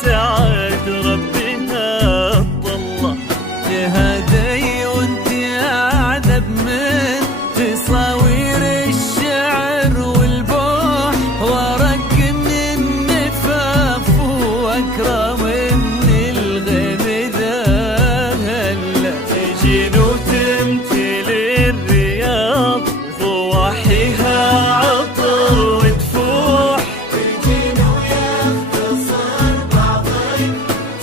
سعد ربنا الطلة تهدي وانت اعذب من تصاوير الشعر والبوح وارق من النفاف واكرم من الغيم ذا هلا تجين وتمثل الرياض ضواحيها عطر وتفوح تجين ويختصر بعض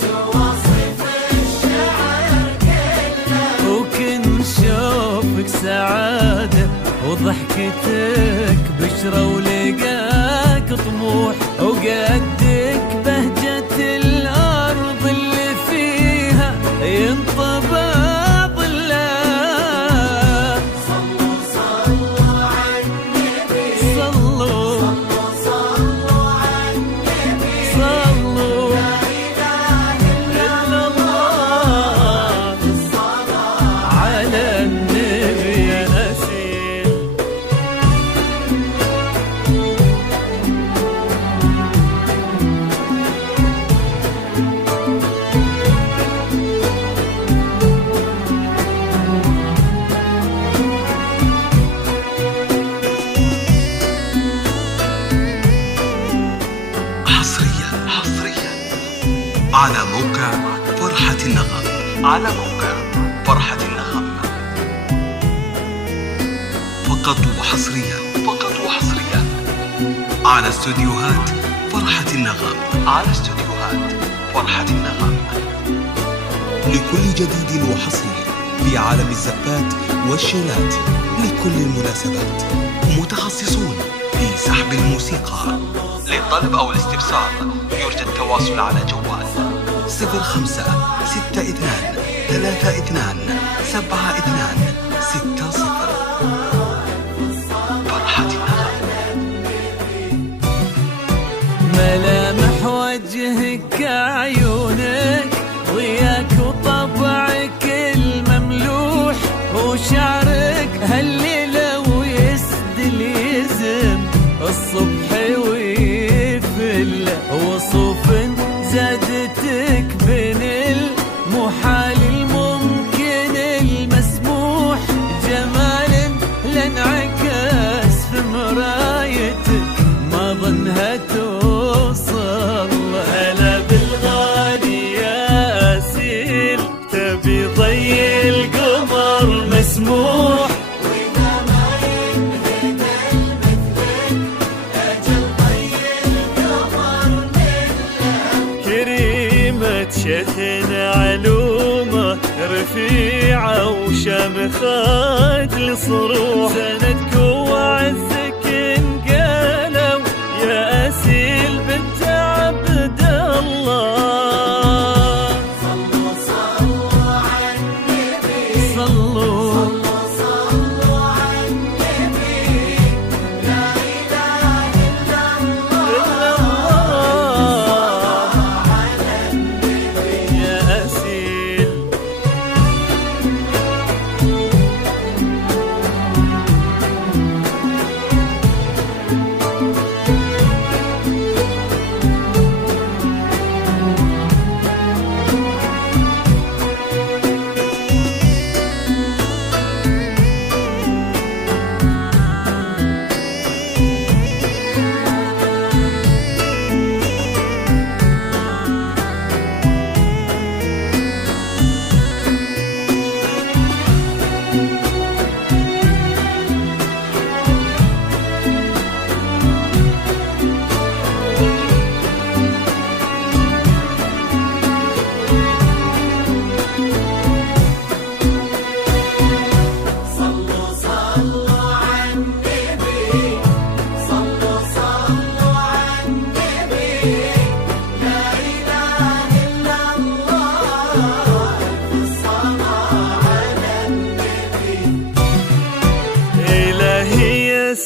تواصف الشعر كله وكن شوفك سعادة وضحكتك بشرة ولقاك طموح وقدك بهجة الأرض اللي فيها ينطبع ظلها صلوا صلوا على النبي صلوا صلوا على النبي صلوا لا إله إلا الله الصلاة على النبي يا أسير. حصريا على موقع فرحة النغم فقط وحصريا على استوديوهات فرحة النغم لكل جديد وحصري في عالم الزفات والشيلات لكل المناسبات. متخصصون في سحب الموسيقى. للطلب أو الاستفسار يرجى التواصل على جوال 05 62 32 72 60. فرحة النغم. ملامح وجهك عيونك ضياك وطبعك المملوح وشعرك هالليلة ويسدل يزم الصبح ويفل وصوف زادتك بين المحال الممكن المسموح جمال لانعكاس في مرايتك ما ظنها توصل. هلا بالغالي يا أسيل تبي ضي القمر مسموح وإذا ما ينهد المثلك أجل ضي القمر مثلك. كريمة شيخنا علومة رفيعة وشامخات لصروح سندك وعزك انقالوا يا أسيل بنت عبد الله. صلوا صلوا على النبي صلوا على النبي لا إله إلا الله على النبي يا أسيل.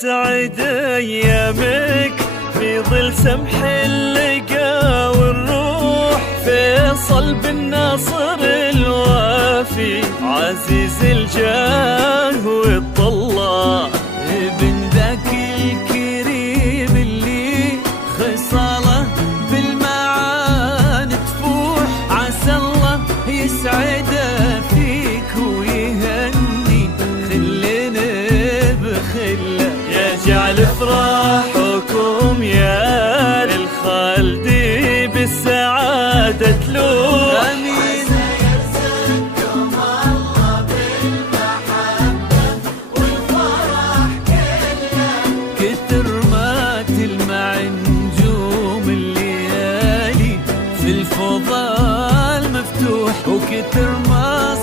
سعد ايامك في ظل سمح اللقا والروح فيصل بن ناصر الوافي عزيز الجاه والطلع ابن ذاك الكريم اللي خصاله بالمعاني يسعده فيك ويهني خلنا بخله، يجعل افراحكم يا الخالدي بالسعادة تلوح. امين. يرزقكم الله بالمحبة والفرح كله، كتر ما تلمع نجوم الليالي في الفضاء المفتوح، وكتر ما